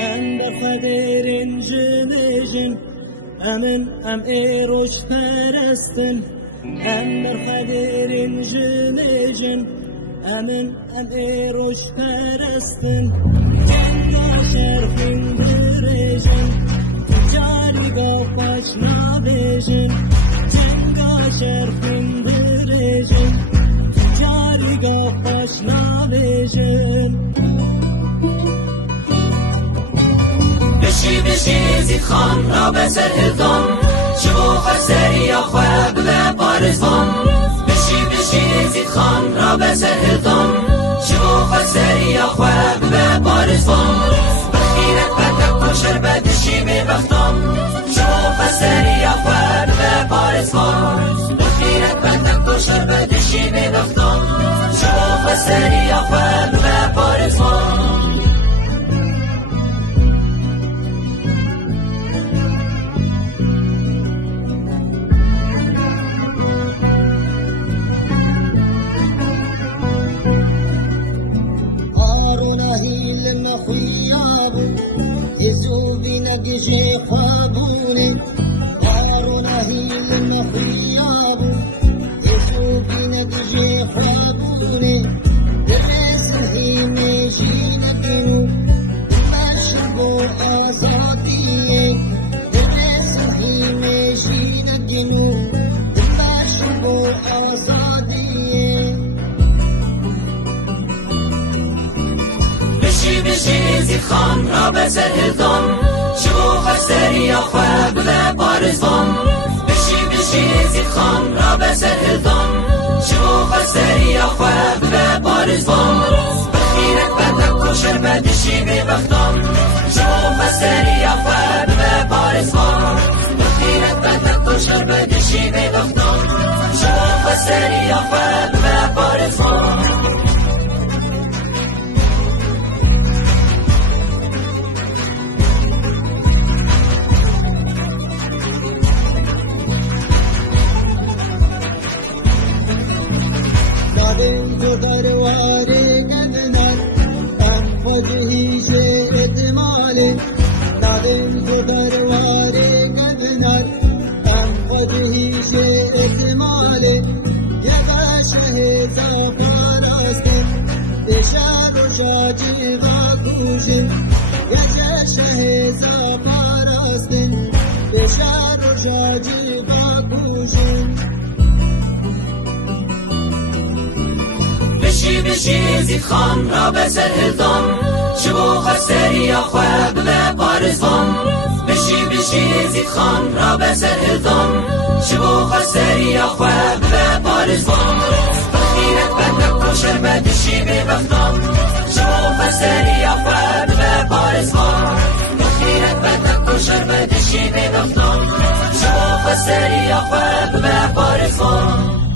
ام بخدرین جنجن امن ام ایروش پرستن ام بخدرین جنجن امن ام ایروش پرستن جنگا شرفین برجن جاری با خوش نبیجن جنگا شرفین برجن جاری با خوش نبیجن بشی زید خان را به سر هلتان شو خسری خواب به پارستان بشی زید خان را به سر هلتان شو خسری خواب به پارستان بخیرت بدک کشر بدشی به بختان شو خسری خواب به پارستان بخیرت بدک کشر بدشی به بختان شو خسری خواب به پارستان خویابو یزو بینگجی خوابونه آرونا هیل مخویابو یزو بینگجی خوابونه دمسهی میشی نبینو مشبو آزادیه دمسهی میشی نبینو مشبو آزادیه بشی زید خان را به سر هلتان شو خسری خواب به پارستان بشی زید خان را به سر هلتان شو خسری خواب به پارستان بخیرت بدک کشر بدشی به بختان شو خسری خواب به پارستان بخیرت بدک کشر بدشی به بختان شو خسری خواب به پارستان درواره ندنر ام وجهیش ادماله دادن درواره ندنر ام وجهیش ادماله یدا شهدا پاراستن اشار و جاجی غاکوشن یدا شهدا پاراستن اشار و جاجی غاکوشن بشی زید خان را به سر هلتان شو خسری خواب به پارستان بشی زید خان را به سر هلتان شو خسری خواب به پارستان بخیرت بدک کشر بدشی به بختان شو خسری خواب به پارستان بخیرت بدک کشر بدشی به بختان شو خسری خواب به پارستان